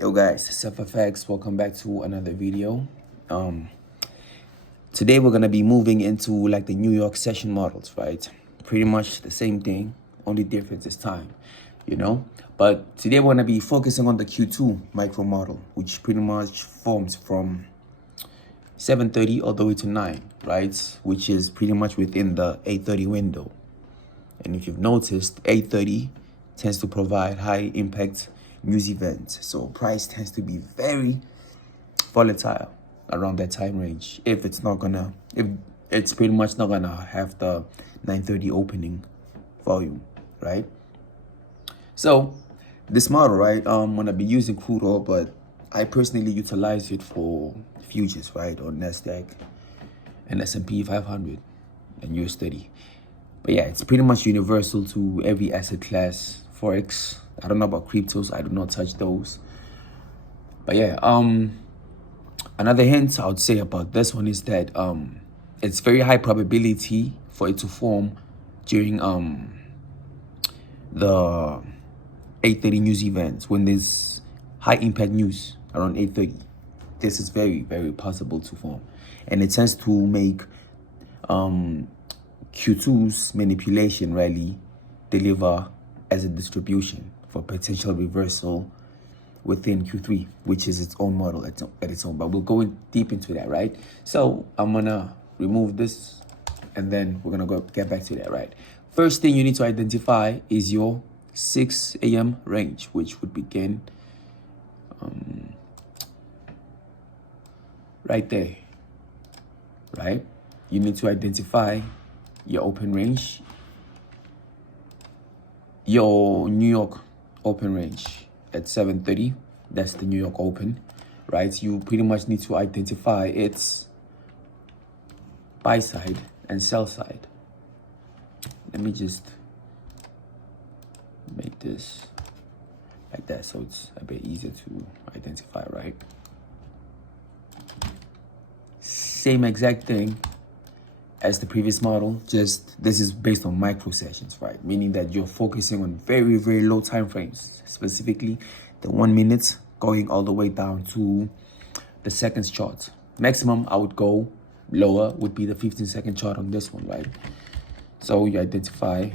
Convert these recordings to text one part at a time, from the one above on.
Yo guys, it's FFX. Welcome back to another video. Um, Today we're gonna be moving into like the New York session models, right? Pretty much the same thing, only difference is time, you know? But today we're gonna be focusing on the Q2 micro model, which pretty much forms from 7:30 all the way to 9, right? Which is pretty much within the 8:30 window. And if you've noticed, 8:30 tends to provide high impact news events. So price tends to be very volatile around that time range. If it's pretty much not gonna have the 9:30 opening volume, right? So this model, right, I'm gonna be using crude oil, but I personally utilize it for futures, right, on NASDAQ and S&P 500 and US 30. But yeah, it's pretty much universal to every asset class. Forex, I don't know about cryptos, I do not touch those. But yeah, another hint I would say about this one is that it's very high probability for it to form during the 8:30 news events when there's high impact news around 8:30. This is very, very possible to form. And it tends to make Q2's manipulation rally deliver as a distribution for potential reversal within Q3, which is its own model at its own. But we'll go deep into that, right? So I'm gonna remove this and then we're gonna get back to that, right? First thing you need to identify is your 6 a.m. range, which would begin right there, right? You need to identify your open range, your New York open range at 7:30. That's the New York open, right? You pretty much need to identify its buy side and sell side. Let me just make this like that so it's a bit easier to identify, right? Same exact thing as the previous model, just this is based on micro sessions, right? Meaning that you're focusing on very, very low time frames, specifically the 1 minute going all the way down to the seconds chart. Maximum I would go lower would be the 15-second chart on this one, right? So you identify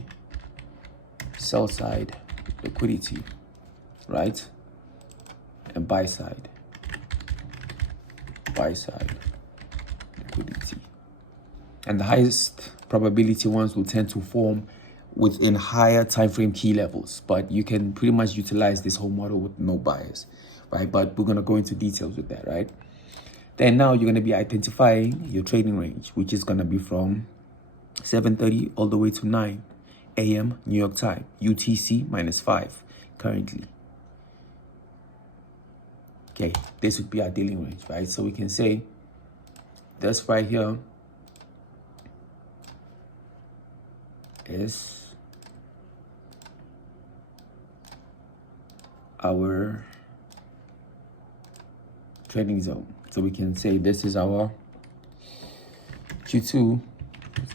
sell side liquidity, right? And buy side liquidity. And the highest probability ones will tend to form within higher time frame key levels, but you can pretty much utilize this whole model with no bias, right? But we're gonna go into details with that, right? Then now you're gonna be identifying your trading range, which is gonna be from 7:30 all the way to 9 a.m. New York time, UTC -5 currently. Okay, this would be our dealing range, right? So we can say this right here is our trading zone. So we can say this is our Q2,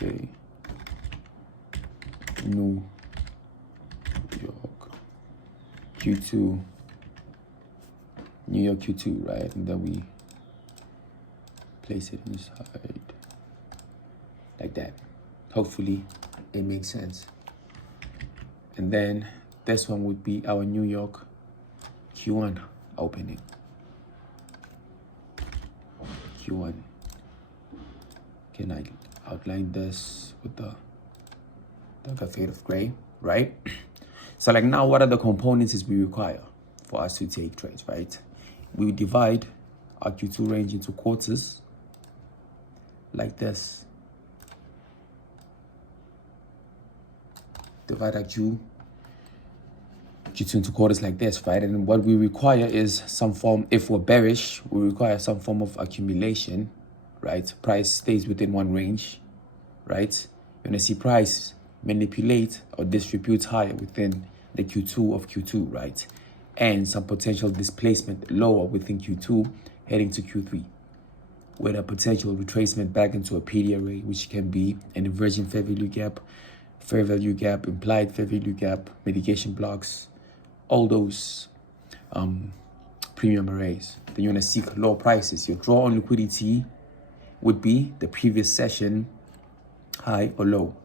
say New York Q2, New York Q2, right? And then we place it inside like that. Hopefully it makes sense. And then this one would be our New York Q1 opening. Q1. Can I outline this with the fade of gray, right? So like now, what are the components we require for us to take trades, right? We divide our Q2 range into quarters like this. Divide our Q2 into quarters like this, right? And what we require is some form, if we're bearish, we require some form of accumulation, right? Price stays within one range, right? You're gonna see price manipulate or distribute higher within the Q2 of Q2, right? And some potential displacement lower within Q2 heading to Q3 with a potential retracement back into a PD array, which can be an inversion fair value gap, implied fair value gap, mitigation blocks, all those premium arrays. Then you want to seek lower prices. Your draw on liquidity would be the previous session high or low,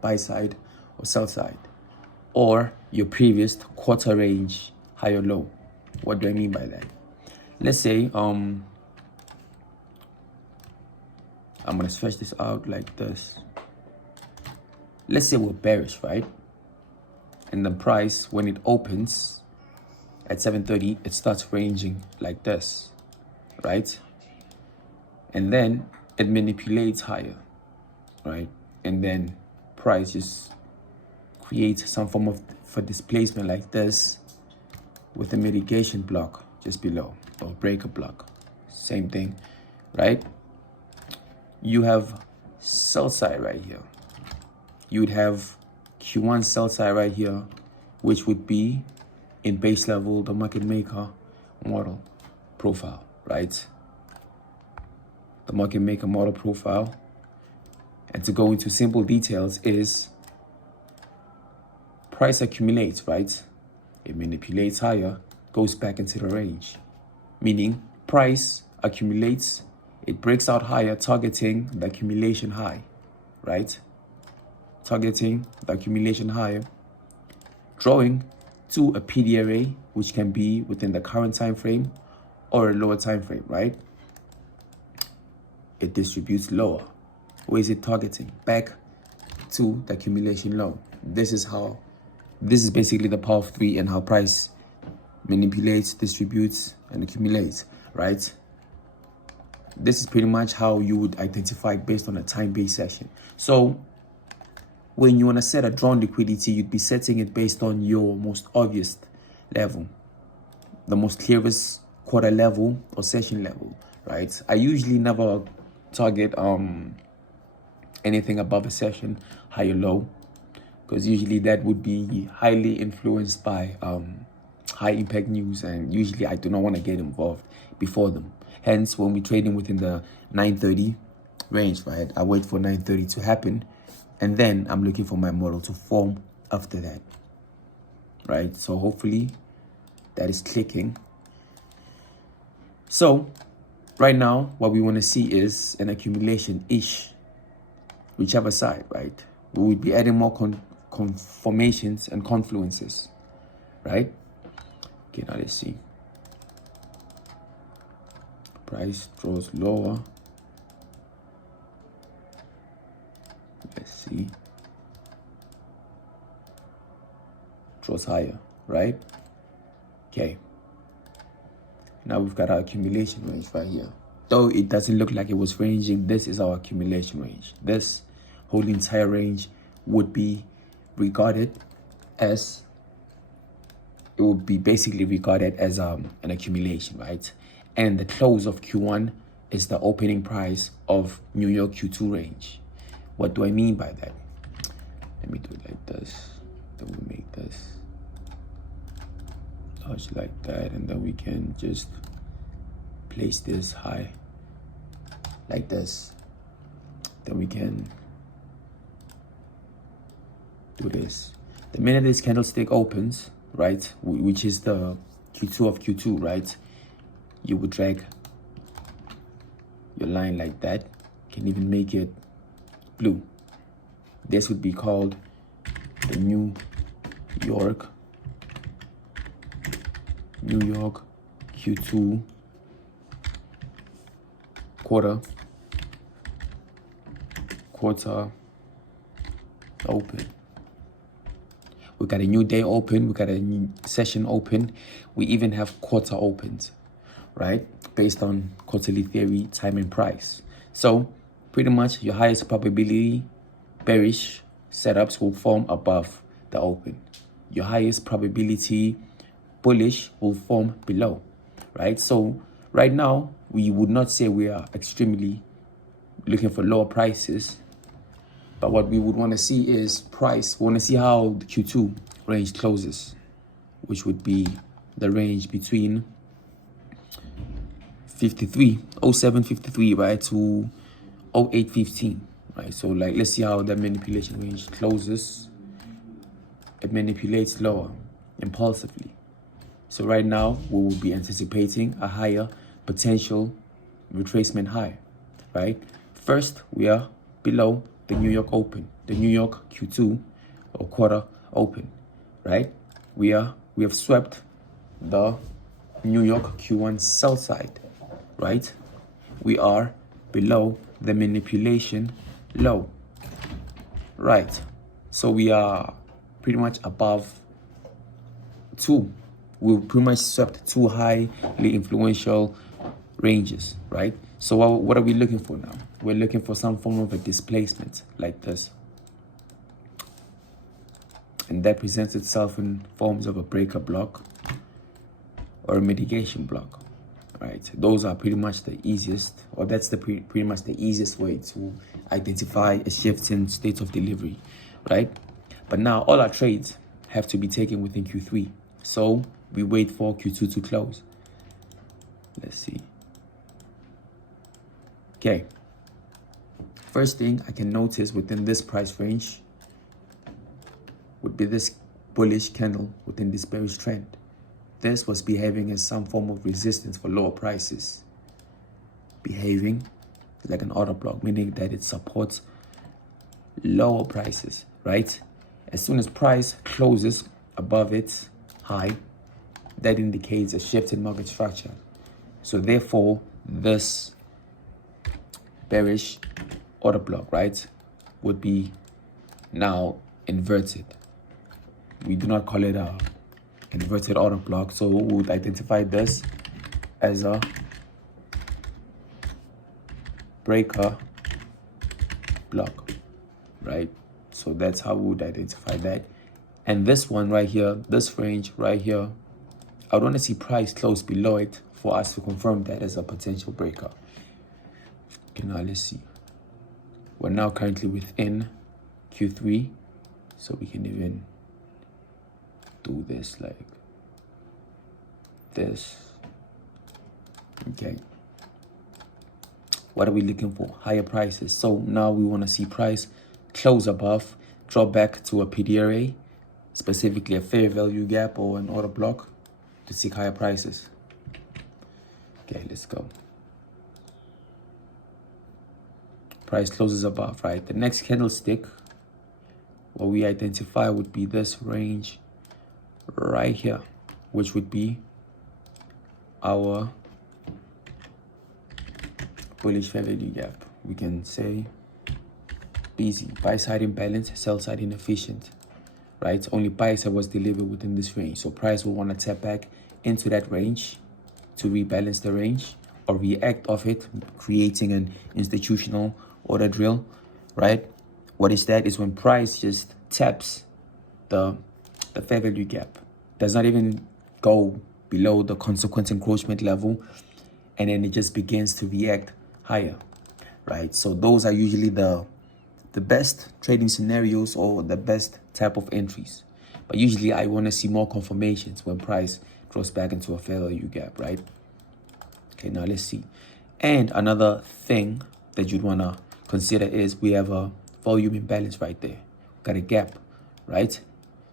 buy side or sell side, or your previous quarter range high or low. What do I mean by that? Let's say I'm gonna stretch this out like this. Let's say we're bearish, right? And the price, when it opens at 7:30, it starts ranging like this, right? And then it manipulates higher, right? And then price just creates some form of for displacement like this with a mitigation block just below, or breaker block. Same thing, right? You have sell side right here. You would have Q1 sell side right here, which would be in base level, the market maker model profile, right? The market maker model profile. And to go into simple details is price accumulates, right? It manipulates higher, goes back into the range. Meaning price accumulates, it breaks out higher, targeting the accumulation high, right? Targeting the accumulation higher, drawing to a PD array, which can be within the current time frame or a lower time frame, right? It distributes lower. Where is it targeting? Back to the accumulation low. This is basically the power of 3 and how price manipulates, distributes, and accumulates, right? This is pretty much how you would identify based on a time-based session. So when you want to set a drawn liquidity, you'd be setting it based on your most obvious level, the most clearest quarter level or session level, right? I usually never target anything above a session, high or low, because usually that would be highly influenced by high impact news, and usually I do not want to get involved before them. Hence, when we're trading within the 9:30 range, right, I wait for 9:30 to happen, and then I'm looking for my model to form after that, right? So hopefully that is clicking. So right now, what we want to see is an accumulation-ish, whichever side, right? We would be adding more conformations and confluences, right? Okay, now let's see. Price draws lower. Let's see. Draws higher, right? Okay. Now we've got our accumulation range right here. Though it doesn't look like it was ranging, this is our accumulation range. This whole entire range would be regarded as, it would be basically regarded as an accumulation, right? And the close of Q1 is the opening price of New York Q2 range. What do I mean by that? Let me do it like this. Then we make this large like that, and then we can just place this high like this. Then we can do this. The minute this candlestick opens, right, which is the Q2 of Q2, right, you would drag your line like that. Can even make it blue. This would be called the New York Q2 quarter open. We got a new day open, we got a new session open, we even have quarter opens, right? Based on quarterly theory, time and price. So pretty much your highest probability bearish setups will form above the open. Your highest probability bullish will form below, right? So right now, we would not say we are extremely looking for lower prices, but what we would want to see is price. We want to see how the Q2 range closes, which would be the range between 0753, right, to 0815, right? So like, let's see how that manipulation range closes. It manipulates lower impulsively, So right now, we will be anticipating a higher potential retracement high, right? First, we are below the New York Open, the New York Q2 or quarter open, right? We have swept the New York Q1 sell side, right? We are below the manipulation low, right? So we are pretty much above two. We pretty much swept two highly influential ranges, right? So what are we looking for now? We're looking for some form of a displacement like this. And that presents itself in forms of a breaker block or a mitigation block, right? Those are pretty much the easiest, or that's the pretty much the easiest way to identify a shift in state of delivery, right? But now all our trades have to be taken within Q3. So we wait for Q2 to close. Let's see. Okay. First thing I can notice within this price range would be this bullish candle within this bearish trend. This was behaving as some form of resistance for lower prices. Behaving like an order block, meaning that it supports lower prices, right? As soon as price closes above its high, that indicates a shift in market structure. So therefore, this bearish order block, right, would be now inverted. We do not call it a inverted order block, so we would identify this as a breaker block, right? So that's how we would identify that. And this one right here, this range right here, I would want to see price close below it for us to confirm that as a potential breaker. Okay, now let's see. We're now currently within Q3, so we can even do this like this. Okay. What are we looking for? Higher prices. So now we want to see price close above, drop back to a PDRA, specifically a fair value gap or an order block to seek higher prices. Okay, let's go. Price closes above, right? The next candlestick, what we identify would be this range right here, which would be our bullish fair value gap. We can say busy, buy side imbalance, sell side inefficient, right? Only buy side was delivered within this range. So price will want to tap back into that range to rebalance the range or react off it, creating an institutional order drill, right? What is that? Is when price just taps the fair value gap, does not even go below the consequence encroachment level, and then it just begins to react higher, right? So those are usually the best trading scenarios or the best type of entries. But usually I want to see more confirmations when price drops back into a fair value gap, right? Okay, now let's see. And another thing that you'd want to consider is we have a volume imbalance right there. We've got a gap, right?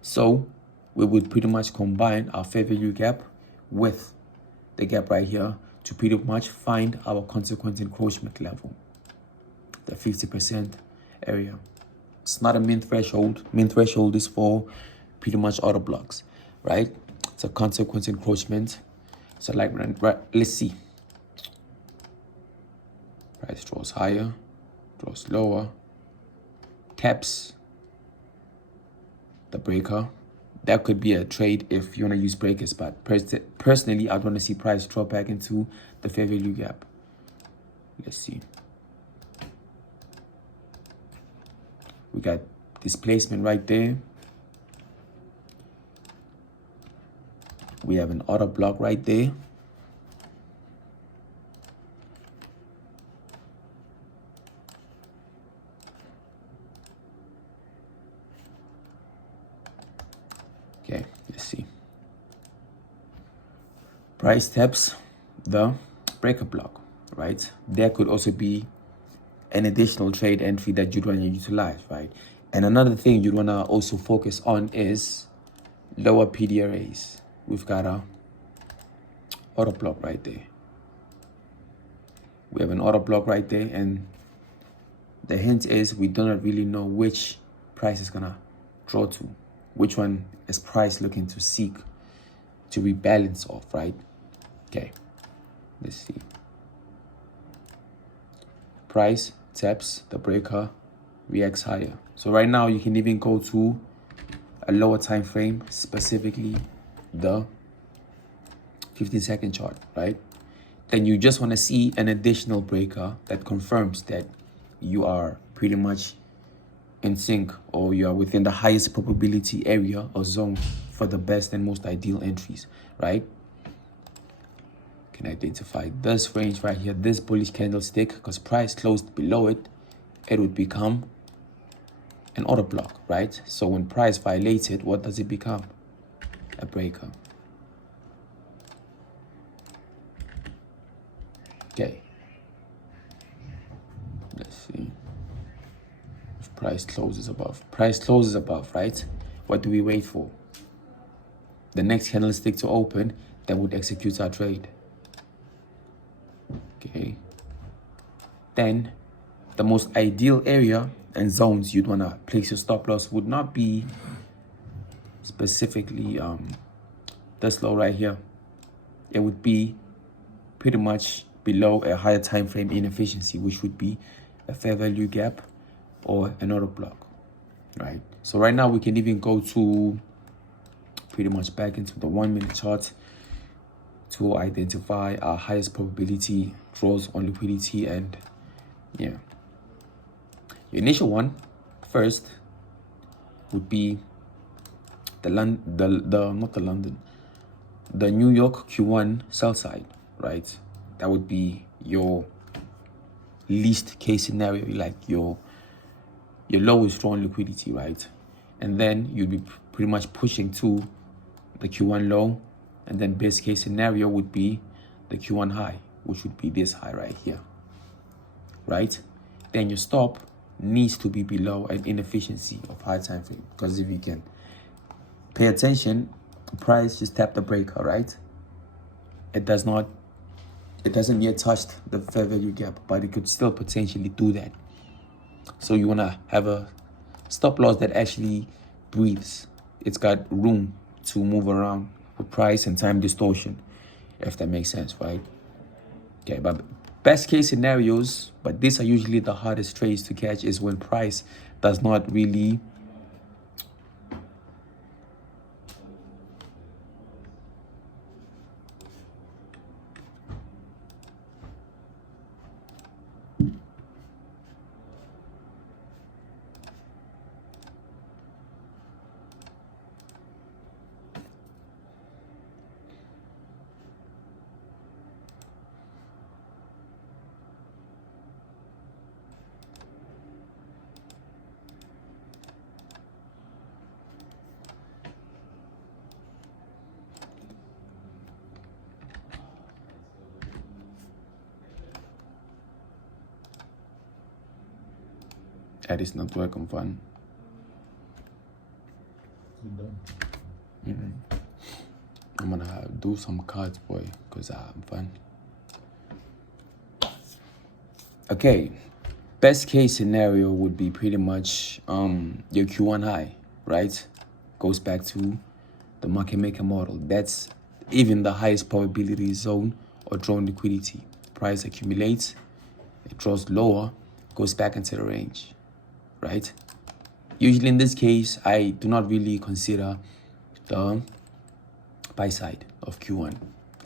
So we would pretty much combine our fair value gap with the gap right here to pretty much find our consequence encroachment level, the 50% area. It's not a min threshold. Min threshold is for pretty much order blocks, right? It's a consequence encroachment. So like, right, let's see. Price draws higher, draws lower, taps the breaker. That could be a trade if you want to use breakers, but personally, I'd want to see price drop back into the fair value gap. Let's see. We got displacement right there. We have an order block right there. Okay, let's see. Price taps the breaker block, right? There could also be an additional trade entry that you'd want to utilize, right? And another thing you'd want to also focus on is lower PDRAs. We've got a auto block right there. We have an auto block right there, and the hint is we do not really know which price is gonna draw to, which one is price looking to seek to rebalance off, right? Okay, let's see. Price taps the breaker, reacts higher. So right now you can even go to a lower time frame, specifically the 15-second chart, right? Then you just want to see an additional breaker that confirms that you are pretty much in sync, or you are within the highest probability area or zone for the best and most ideal entries, right? Can identify this range right here, this bullish candlestick, because price closed below it, it would become an order block, right? So when price violates it, what does it become? A breaker. Okay. Let's see. If price closes above. Price closes above, right? What do we wait for? The next candlestick to open that would execute our trade. Okay. Then the most ideal area and zones you'd want to place your stop loss would not be specifically this low right here. It would be pretty much below a higher time frame inefficiency, which would be a fair value gap or an auto block, right? So right now we can even go to pretty much back into the 1 minute chart to identify our highest probability draws on liquidity. And yeah, your initial one first would be the New York Q1 sell side, right? That would be your least case scenario, like your lowest drawn liquidity, right? And then you'd be pretty much pushing to the Q1 low, and then best case scenario would be the Q1 high, which would be this high right here, right? Then your stop needs to be below an inefficiency of high time frame, because if you can pay attention, price just tapped the breaker, right? It doesn't yet touch the fair value gap, but it could still potentially do that. So you want to have a stop loss that actually breathes. It's got room to move around with price and time distortion, if that makes sense, right? Okay, but best case scenarios, but these are usually the hardest trades to catch, is when price does not really That is not working fun. I'm gonna do some cards, boy, because I'm fun. Okay, best case scenario would be pretty much your Q1 high, right? Goes back to the market maker model. That's even the highest probability zone or drawn liquidity. Price accumulates, it draws lower, goes back into the range, right? Usually in this case, I do not really consider the buy side of Q1.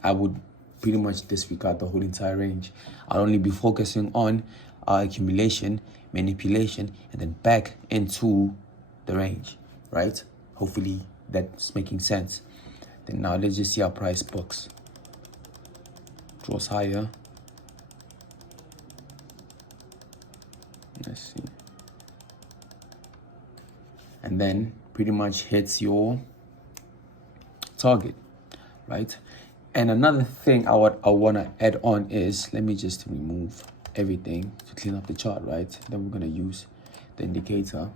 I would pretty much disregard the whole entire range. I'll only be focusing on accumulation, manipulation, and then back into the range, right? Hopefully that's making sense. Then now let's just see our price books. Draws higher. Let's see. And then pretty much hits your target, right? And another thing I want to add on is, let me just remove everything to clean up the chart, right? Then we're going to use the indicator.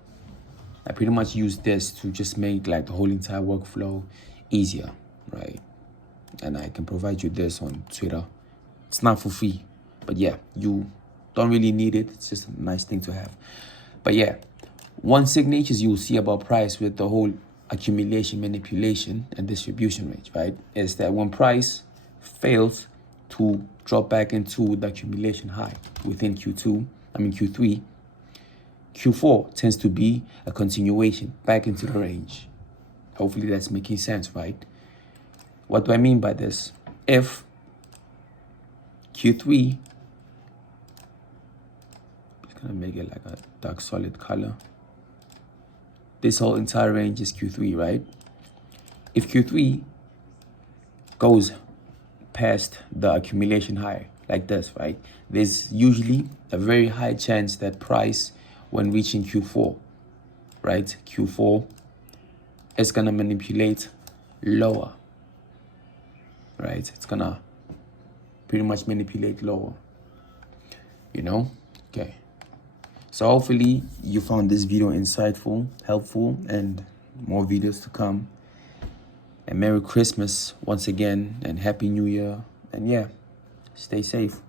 I pretty much use this to just make like the whole entire workflow easier, right? and I can provide you this on Twitter. It's not for free, but yeah, you don't really need it. It's just a nice thing to have. But yeah, one signatures you'll see about price with the whole accumulation, manipulation, and distribution range, right? Is that when price fails to drop back into the accumulation high within Q3, Q4 tends to be a continuation back into the range. Hopefully that's making sense, right? What do I mean by this? If Q3, just gonna make it like a dark solid color. This whole entire range is Q3, right? If Q3 goes past the accumulation high like this, right? There's usually a very high chance that price, when reaching Q4, right? Q4 is gonna manipulate lower, right? It's gonna pretty much manipulate lower, you know? Okay. So hopefully you found this video insightful, helpful, and more videos to come. And Merry Christmas once again, and Happy New Year. And yeah, stay safe.